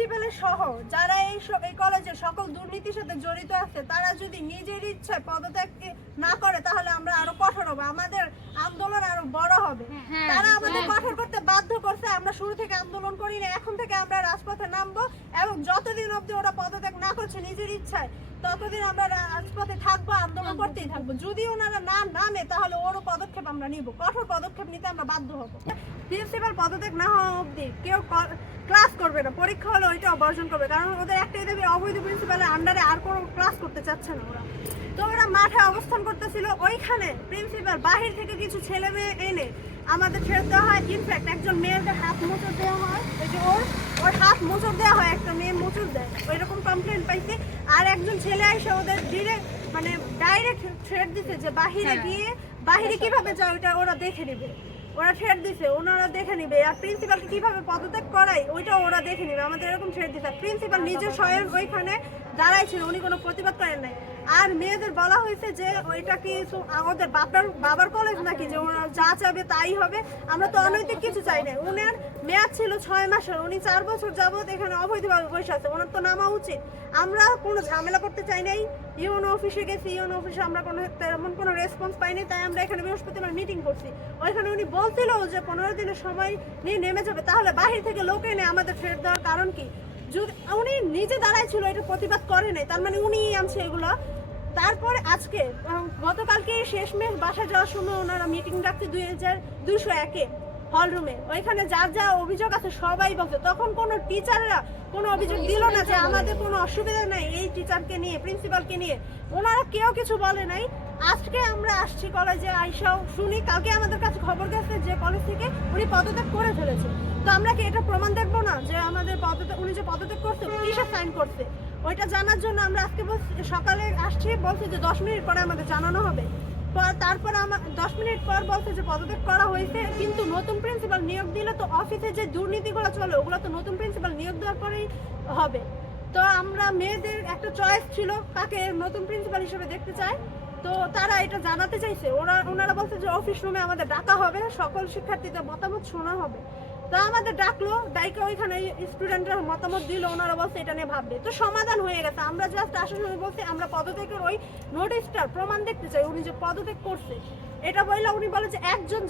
প্রিন্সিপালের সহ যারা এই কলেজের সকল দুর্নীতির সাথে জড়িত আছে তারা যদি নিজের ইচ্ছায় পদত্যাগ না করে তাহলে আমরা আরো কঠোর হবো, আমাদের আন্দোলন আরো বড় হবে। তারা আমাদের কঠোর করতে বাধ্য করছে, আমরা শুরু থেকে আন্দোলন করি না, এখন থেকে আমরা রাজপথে নামবো এবং যতদিন অবধি ওরা পদত্যাগ না করছে নিজের ইচ্ছায় ততদিন আমরা রাজপথে থাকবো, আন্দোলন করতেই থাকবো। যদি ওনারা না নামে তাহলে ওরও পদক্ষেপ আমরা নিব, কঠোর পদক্ষেপ নিতে আমরা বাধ্য হবো। প্রিন্সিপাল পদত্যাগ না হওয়া অবধি কেউ ক্লাস করবে না, পরীক্ষা হলে ওইটা বর্জন করবে, কারণ ওদের একটাই দাবি অবৈধ প্রিন্সিপালের আন্ডারে আর কোনো ক্লাস করতে চাচ্ছে না ওরা। তো ওরা মাঠে অবস্থান করতেছিল, ওইখানে প্রিন্সিপাল বাহির থেকে কিছু ছেলে মেয়ে এনে আমাদের ছেড়ে দেওয়া হয়। ইনফ্যাক্ট একজন মেয়েদের হাত মোচড় দেওয়া হয়, ওই যে ওর হাত মোচড় দেওয়া হয়, একটা মেয়ে মোচড় দেয়, ওইরকম কমপ্লেন পাইছি। আর একজন ছেলে এসে ওদের ডাইরেক্ট থ্রেট দিছে যে বাহিরে কিভাবে যায় ওইটা ওরা দেখে নিবে, ওরা থ্রেট দিছে ওনারা দেখে নিবে, আর প্রিন্সিপালকে কিভাবে পদত্যাগ করায় ওইটা ওরা দেখে নিবে, আমাদের এরকম থ্রেট দিছে। প্রিন্সিপাল নিজে স্বয়ং ওইখানে দাঁড়াই ছিল, উনি কোনো প্রতিবাদ করেন নাই। আর মেয়েদের বলা হয়েছে যে ওইটা কি আমাদের বাবার কলেজ নাকি যে ওরা যা চাবে তাই হবে, আমরা তো অনৈতিক কিছু চাই না। উনার মেয়াদ ছিল 6 মাসের, উনি 4 বছর যাবত এখানে অবৈধভাবে বসে আছে, ওনার তো নামা উচিত। আমরা কোনো ঝামেলা করতে চাই নাই, ইউনো অফিসে গেছি, ইউনো অফিসে আমরা তেমন কোনো রেসপন্স পাইনি, তাই আমরা এখানে বৃহস্পতিবার মিটিং করছি। ওইখানে উনি বলছিল যে 15 দিনের সময় নিয়ে নেমে যাবে, তাহলে বাহির থেকে লোক এনে আমাদের থ্রেট দেওয়ার কারণ কি? যদি উনি নিজে দাঁড়াইছিল, এটা প্রতিবাদ করে নাই, তার মানে উনি আনছে এগুলো। তারপরে আজকে গতকালকে শেষমেশ বাসা যাওয়ার সময় ওনারা মিটিং ডাকছে 2201 হল রুমে, ওইখানে যার যা অভিযোগ আছে সবাই বলছে। তখন কোনো টিচাররা কোনো অভিযোগ দিল না যে আমাদের কোনো অসুবিধা নাই এই টিচারকে নিয়ে, প্রিন্সিপালকে নিয়ে, ওনারা কেউ কিছু বলে নাই। আজকে আমরা আসছি কলেজে, আইসাও শুনি, কালকে আমাদের কাছে খবর গেছে যে কলেজ থেকে উনি পদত্যাগ করে ফেলেছে। তো আমরা কি এটা প্রমাণ দেখবো না যে আমাদের উনি যে পদত্যাগ করছে কিসে সাইন করছে? ওইটা জানার জন্য আমরা আজকে সকালে আসছি, বলছে যে 10 মিনিট পরে আমাদের জানানো হবে। তারপর 10 মিনিট পর বলছে যে পদত্যাগ করা হয়েছে, কিন্তু নতুন প্রিন্সিপাল নিয়োগ দিলে তো অফিসে যে দুর্নীতিগুলো চলে ওগুলো তো নতুন প্রিন্সিপাল নিয়োগ দেওয়ার পরেই হবে। তো আমরা মেয়েদের একটা চয়েস ছিল কাকে নতুন প্রিন্সিপাল হিসেবে দেখতে চাই, তো তারা এটা জানাতে চাইছে। ওনারা বলছে যে অফিস রুমে আমাদের ডাকা হবে, সকল শিক্ষার্থীদের মতামত শোনা হবে। তো আমাদের ডাকলো, ডাইকে ওইখানে স্টুডেন্টরা মতামত দিল, ওনারা বলছে এটা নিয়ে ভাববে। তো সমাধান হয়ে গেছে, আমরা জাস্ট আসার সময় বলছি আমরা পদত্যাগের ওই নোটিশটার প্রমাণ দেখতে চাই, উনি যে পদত্যাগ করছে এটা বললে উনি বলে যে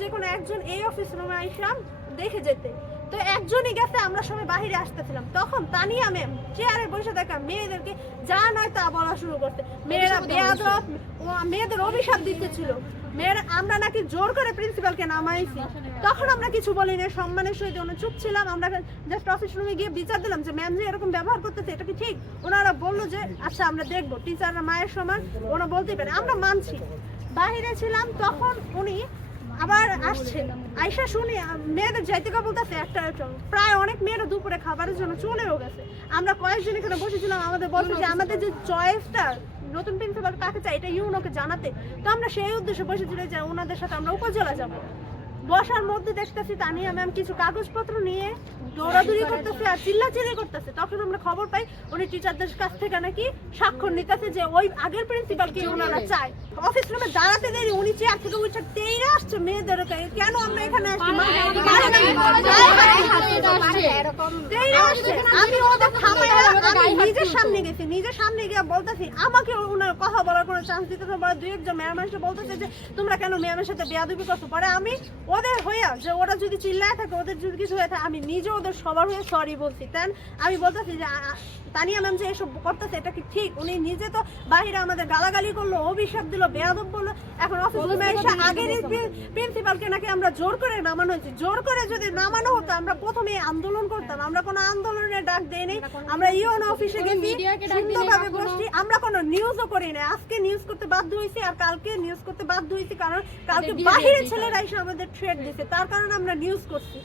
যে কোনো একজন এই অফিস রুমে আইসাম দেখে যেতে। তো একজনই গেছে, আমরা সবাই বাহিরে আসতেছিলাম, তখন তানিয়া ম্যাম চেয়ারে বসে দেখা মেয়েদেরকে যা নয় তা বলা শুরু করছে। মেয়েরা বেয়াদব, মেয়েদের অভিশাপ দিতেছিল, মেয়েরা আমরা নাকি জোর করে প্রিন্সিপালকে নামাইছি। তখন আমরা কিছু বলি না, সম্মানের সহিত চুপ ছিলাম। আমরা জাস্ট অফিস রুমে গিয়ে বিচার দিলাম যে ম্যাম যে এরকম ব্যবহার করতেছে এটা কি ঠিক? ওনারা বললো যে আচ্ছা আমরা দেখবো, টিচাররা মায়ের সমান, ওরা বলতেই পারে, আমরা মানছি। বাহিরে ছিলাম, তখন উনি আবার আসছে, আইসা শুনি মেয়েদের যাইতে বলতেছে একটা প্রায় অনেক মেয়েরা দুপুরে খাবারের জন্য চলেও গেছে। আমরা কয়েকজন এখানে বসেছিলাম, আমাদের বলছে যে আমাদের যে চয়েসটা নতুন প্রিন্সিপাল কাকে চাই এটা ইউনোকে জানাতে। তো আমরা সেই উদ্দেশ্যে বসেছিলাম যে ওনাদের সাথে আমরা উপজেলা যাবো। বসার মধ্যে দেখতেছি তানিয়া ম্যাম কিছু কাগজপত্র নিয়ে দৌড়াদৌড়ি করতেছে আর চিল্লাচিল্লি করতেছে। তখন আমরা খবর পাই উনি টিচারদের কাছ থেকে নাকি স্বাক্ষর নিতেছে যে ওই আগের প্রিন্সিপালকে ওনারা চায়। অফিস রুমে দাঁড়াতে দেরি, উনি চেয়ার থেকে উঠে তেইরে আসছে মেয়েদের, কেন আমরা এখানে আসছি? আমি ওদের থামাই, আমি নিজের সামনে গেছি, নিজের সামনে গিয়ে বলতেছি, আমাকে ওনার কথা বলার কোনো চান্স দিতেছে। দুই একজন ম্যাম এসে বলতেছে যে তোমরা কেন ম্যামের সাথে বেয়াদবি করছো। পরে আমি ওদের হইয়া যে ওরা যদি চিল্লায় থাকে, ওদের যদি কিছু হয়ে থাকে, আমি নিজে ওদের সবার হয়ে সরি বলছি। আমি বলতেছি যে তানিয়া ম্যাম যে এসব করতেছে এটা কি ঠিক? উনি নিজে তো বাহিরে আমাদের গালাগালি করলো, অভিশাপ দিল, বেয়াদব বললো। এখন অফিস রুমে এসে আগের প্রিন্সিপালকে নাকি আমরা জোর করে নামানো হয়েছে। জোর করে যদি নামানো হতো আমরা প্রথমে আন্দোলন করতাম, আমরা কোনো আন্দোলনের ডাক দেইনি। আমরা ইউনো অফিসে গেছি, সুন্দরভাবে বসছি, আমরা কোনো নিউজও করি না। আজকে নিউজ করতে বাধ্য হয়েছি আর কালকে নিউজ করতে বাধ্য হয়েছি, কারণ কালকে বাহিরে ছেলেরা এসে আমাদের থ্রেট দিছে, তার কারণে আমরা নিউজ করছি।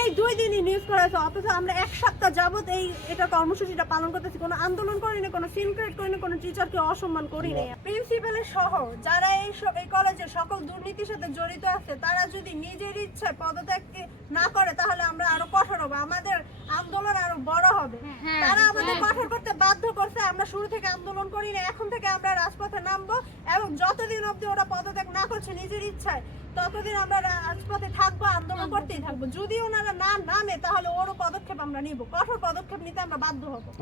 এই 2 দিনই নিউজ করা হয়েছে, অথচ আমরা 1 সপ্তাহ যাবত এটা কর্মসূচিটা পালন করতেছি। কোনো আন্দোলন করিনি, কোনো সিনক্রেট করিনি, কোনো টিচারকে অসম্মান করিনি। প্রিন্সিপালের সহ যারা এই কলেজের সকল দুর্নীতির সাথে জড়িত আছে তারা যদি নিজের ইচ্ছায় পদত্যাগ না করে তাহলে আমরা আরো কঠোর হবো, আমাদের আন্দোলন আরো বড় হবে। তারা আমাদের কঠোর করতে বাধ্য করছে, আমরা শুরু থেকে আন্দোলন করি না, এখন থেকে আমরা রাজপথে নামবো এবং যতদিন অবধি ওরা পদত্যাগ না করছে নিজের ইচ্ছায় ততদিন আমরা রাজপথে থাকবো, আন্দোলন করতেই থাকবো। যদি ওনারা না নামে তাহলে ওরও পদক্ষেপ আমরা নিব, কঠোর পদক্ষেপ নিতে আমরা বাধ্য হব।